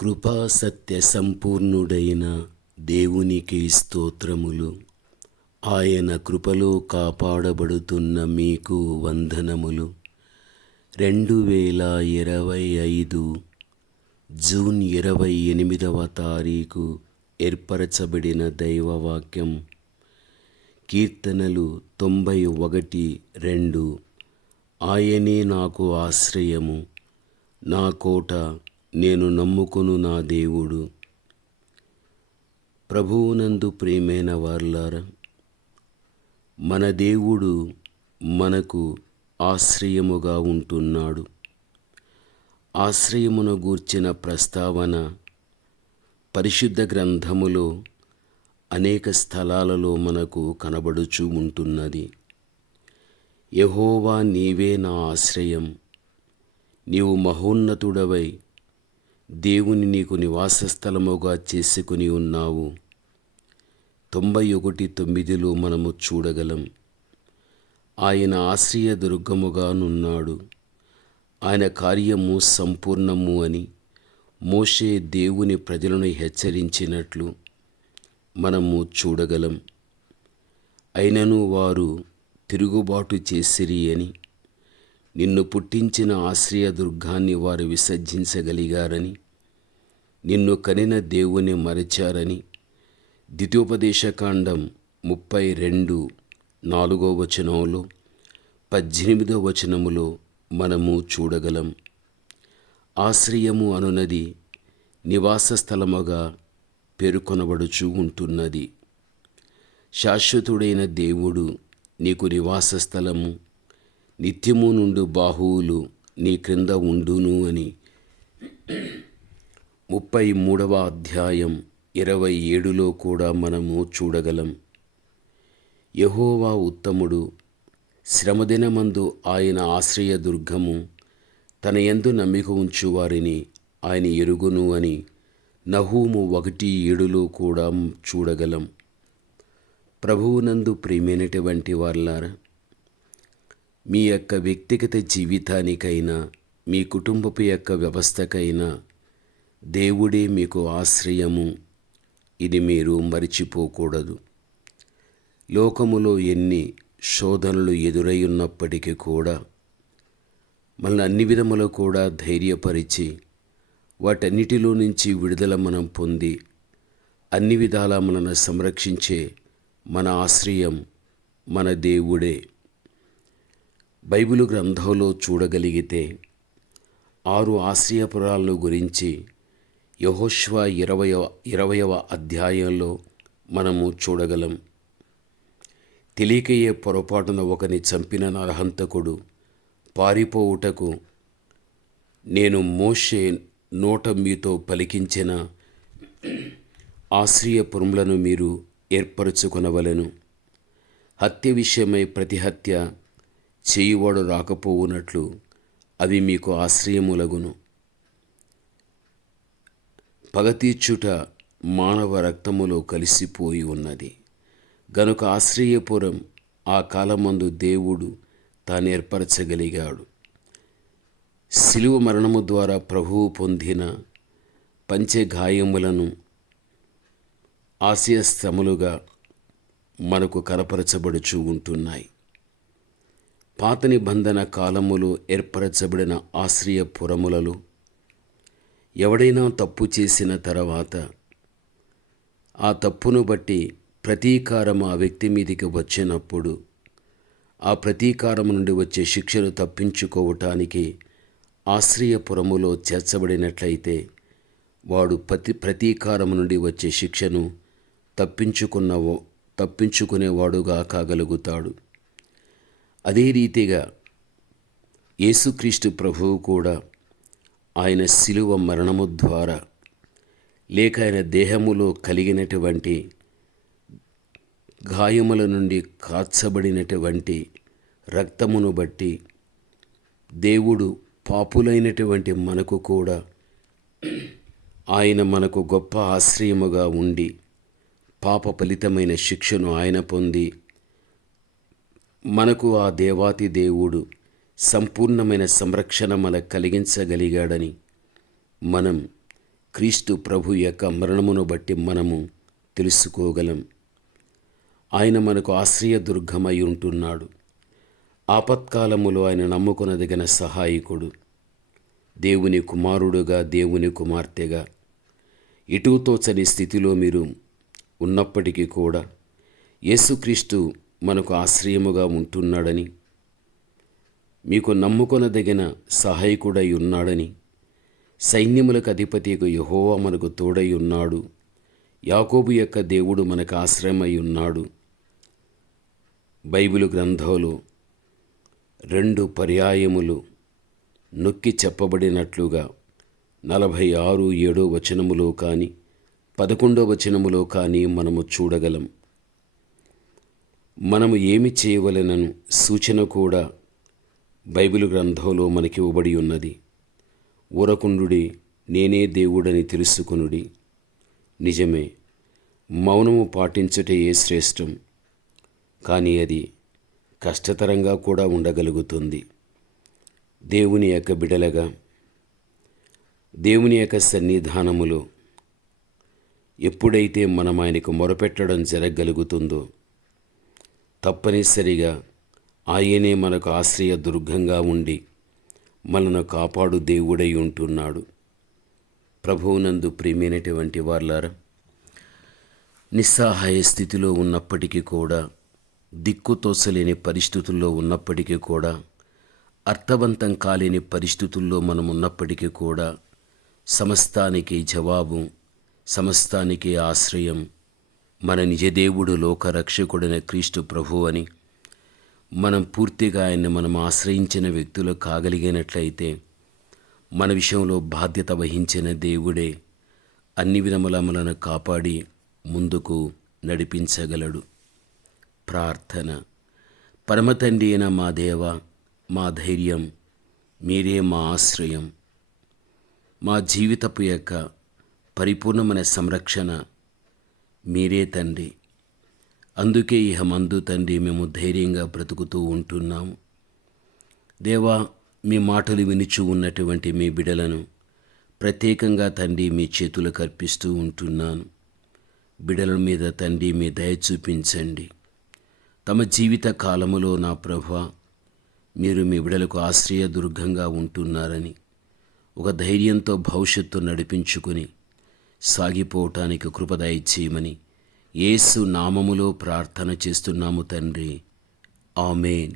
కృపా సత్య సంపూర్ణుడైన దేవునికి స్తోత్రములు. ఆయన కృపలో కాపాడబడుతున్న మీకు వందనములు. రెండు వేల ఇరవై ఐదు జూన్ ఇరవై ఎనిమిదవ తారీఖు ఏర్పరచబడిన దైవవాక్యం. కీర్తనలు తొంభై ఒకటి రెండు. ఆయనే నాకు ఆశ్రయము. నా కోట నేను నమ్ముకును నా దేవుడు. ప్రభువునందు ప్రేమైన వార్లారా మన దేవుడు మనకు ఆశ్రయముగా ఉంటున్నాడు. ఆశ్రయమును గూర్చిన ప్రస్తావన పరిశుద్ధ గ్రంథములో అనేక స్థలాలలో మనకు కనబడుచూ ఉంటున్నది. యహోవా నీవే నా ఆశ్రయం నీవు మహోన్నతుడవై దేవుని నీకు నివాస స్థలముగా చేసుకుని ఉన్నావు. తొంభై ఒకటి తొమ్మిదిలో మనము చూడగలం. ఆయన ఆశ్రయ దుర్గముగానున్నాడు ఆయన కార్యము సంపూర్ణము అని మోషే దేవుని ప్రజలను హెచ్చరించినట్లు మనము చూడగలం. అయినను వారు తిరుగుబాటు చేసిరి అని నిన్ను పుట్టించిన ఆశ్రయ దుర్గాన్ని వారు విసర్జించగలిగారని నిన్ను కనిన దేవుని మరచారని. ద్వితీయోపదేశకాండం ముప్పై రెండు నాలుగో వచనంలో పద్దెనిమిదో వచనములో మనము చూడగలం. ఆశ్రయము అనునది నివాస స్థలముగా పేర్కొనబడుచూ ఉంటున్నది. శాశ్వతుడైన దేవుడు నీకు నివాస స్థలము నిత్యము నుండి బాహువులు నీ క్రింద ఉండును అని. ముప్పై మూడవ అధ్యాయం ఇరవై ఏడులో కూడా మనము చూడగలం. యహోవా ఉత్తముడు శ్రమదినమందు ఆయన ఆశ్రయదుర్గము తన యందు నమ్మిక ఉంచు వారిని ఆయన ఎరుగును అని నహూము ఒకటి ఏడులో కూడా చూడగలం. ప్రభువునందు ప్రియమైనటువంటి వార్లారా మీ యొక్క వ్యక్తిగత జీవితానికైనా మీ కుటుంబపు యొక్క వ్యవస్థకైనా దేవుడే మీకు ఆశ్రయము. ఇది మీరు మరిచిపోకూడదు. లోకములో ఎన్ని శోధనలు ఎదురయ్యున్నప్పటికీ కూడా మనల్ని అన్ని విధములు కూడా ధైర్యపరిచి వాటన్నిటిలో నుంచి విడుదల మనం పొంది అన్ని విధాలా మనల్ని సంరక్షించే మన ఆశ్రయం మన దేవుడే. బైబిలు గ్రంథంలో చూడగలిగితే ఆరు ఆశ్రయపురాలను గురించి యహోష్వ ఇరవయవ ఇరవయవ అధ్యాయంలో మనము చూడగలం. తెలియకయ్యే పొరపాటున ఒకని చంపిన నరహంతకుడు పారిపోవుటకు నేను మోషే నోట మీతో పలికించిన ఆశ్రయపురములను మీరు ఏర్పరచుకొనవలెను. హత్య విషయమై ప్రతి హత్య చేయువాడు రాకపోవునట్లు అవి మీకు ఆశ్రయములగును. పగతీర్చుట మానవ రక్తములో కలిసిపోయి ఉన్నది. గనుక ఆశ్రయపురం ఆ కాలమందు దేవుడు తాను ఏర్పరచగలిగాడు శిలువ మరణము ద్వారా ప్రభువు పొందిన పంచగాయములను ఆశయస్తములుగా మనకు కనపరచబడుచూ ఉంటున్నాయి. పాత నిబంధన కాలములు ఏర్పరచబడిన ఆశ్రయ పురములలో ఎవడైనా తప్పు చేసిన తర్వాత ఆ తప్పును బట్టి ప్రతీకారం ఆ వ్యక్తి మీదికి వచ్చినప్పుడు ఆ ప్రతీకారం నుండి వచ్చే శిక్షను తప్పించుకోవటానికి ఆశ్రయపురములో చేర్చబడినట్లయితే వాడు ప్రతి ప్రతీకారం నుండి వచ్చే శిక్షను తప్పించుకున్న తప్పించుకునేవాడుగా కాగలుగుతాడు అదే రీతిగా యేసుక్రీస్తు ప్రభువు కూడా ఆయన శిలువ మరణము ద్వారా లేక ఆయన దేహములో కలిగినటువంటి గాయముల నుండి కాచబడినటువంటి రక్తమును బట్టి దేవుడు పాపులైనటువంటి మనకు కూడా ఆయన మనకు గొప్ప ఆశ్రయముగా ఉండి పాప ఫలితమైన శిక్షను ఆయన పొంది మనకు ఆ దేవాతి దేవుడు సంపూర్ణమైన సంరక్షణ మన కలిగించగలిగాడని మనం క్రీస్తు ప్రభు యొక్క మరణమును బట్టి మనము తెలుసుకోగలం. ఆయన మనకు ఆశ్రయదుర్గమై ఉంటున్నాడు. ఆపత్కాలములో ఆయన నమ్ముకొనదగిన సహాయకుడు దేవుని కుమారుడుగా దేవుని కుమార్తెగా. ఇటుతోచని స్థితిలో మీరు ఉన్నప్పటికీ కూడా యేసుక్రీస్తు మనకు ఆశ్రయముగా ఉంటున్నాడని మీకు నమ్ముకొనదగిన సహాయకుడై ఉన్నాడని సైన్యములకు అధిపతికు యహోవా మనకు తోడై ఉన్నాడు. యాకోబు యొక్క దేవుడు మనకు ఆశ్రయమై ఉన్నాడు. బైబిలు గ్రంథంలో రెండు పర్యాయములు నొక్కి చెప్పబడినట్లుగా నలభై ఆరు ఏడో వచనములో కానీ పదకొండో వచనములో కానీ మనము చూడగలం. మనము ఏమి చేయవలెనను సూచన కూడా బైబిల్ గ్రంథంలో మనకి ఇవ్వబడి ఉన్నది. ఊరకుండుడి నేనే దేవుడని తెలుసుకునుడి. నిజమే మౌనము పాటించుటయే శ్రేష్టం కానీ అది కష్టతరంగా కూడా ఉండగలుగుతుంది. దేవుని యొక్క బిడలగా దేవుని యొక్క సన్నిధానములో ఎప్పుడైతే మనం ఆయనకు మొరపెట్టడం జరగగలుగుతుందో తప్పనిసరిగా ఆయనే మనకు ఆశ్రయ దుర్గంగా ఉండి మనను కాపాడు దేవుడై ఉంటున్నాడు. ప్రభువునందు ప్రియమైనటువంటి వాళ్ళారా నిస్సహాయ స్థితిలో ఉన్నప్పటికీ కూడా దిక్కు తోసలేని పరిస్థితుల్లో ఉన్నప్పటికీ కూడా అర్థవంతం కాలేని పరిస్థితుల్లో మనం ఉన్నప్పటికీ కూడా సమస్తానికి జవాబు సమస్తానికి ఆశ్రయం మన నిజదేవుడు లోకరక్షకుడైన క్రీస్తు ప్రభు అని. మనం పూర్తిగా ఆయన్ని మనం ఆశ్రయించిన వ్యక్తులు కాగలిగినట్లయితే మన విషయంలో బాధ్యత వహించిన దేవుడే అన్ని విధముల మనను కాపాడి ముందుకు నడిపించగలడు. ప్రార్థన. పరమతండ్రి అయిన మా దేవ మా ధైర్యం మీరే మా ఆశ్రయం. మా జీవితపు యొక్క పరిపూర్ణమైన సంరక్షణ మీరే తండ్రి. అందుకే ఇహ మందు తండ్రి మేము ధైర్యంగా బ్రతుకుతూ ఉంటున్నాము దేవా మీ మాటలు వినిచూ ఉన్నటువంటి మీ బిడలను ప్రత్యేకంగా తండ్రి మీ చేతులు కర్పిస్తూ ఉంటున్నాను. బిడల మీద తండ్రి మీ దయ చూపించండి. తమ జీవిత కాలములో నా ప్రభ మీరు మీ బిడలకు ఆశ్రయ దుర్గంగా ఉంటున్నారని ఒక ధైర్యంతో భవిష్యత్తు నడిపించుకుని సాగిపోవటానికి కృపదయ చేయమని యేసు నామములో ప్రార్థన చేస్తున్నాము తండ్రి. ఆమెన్.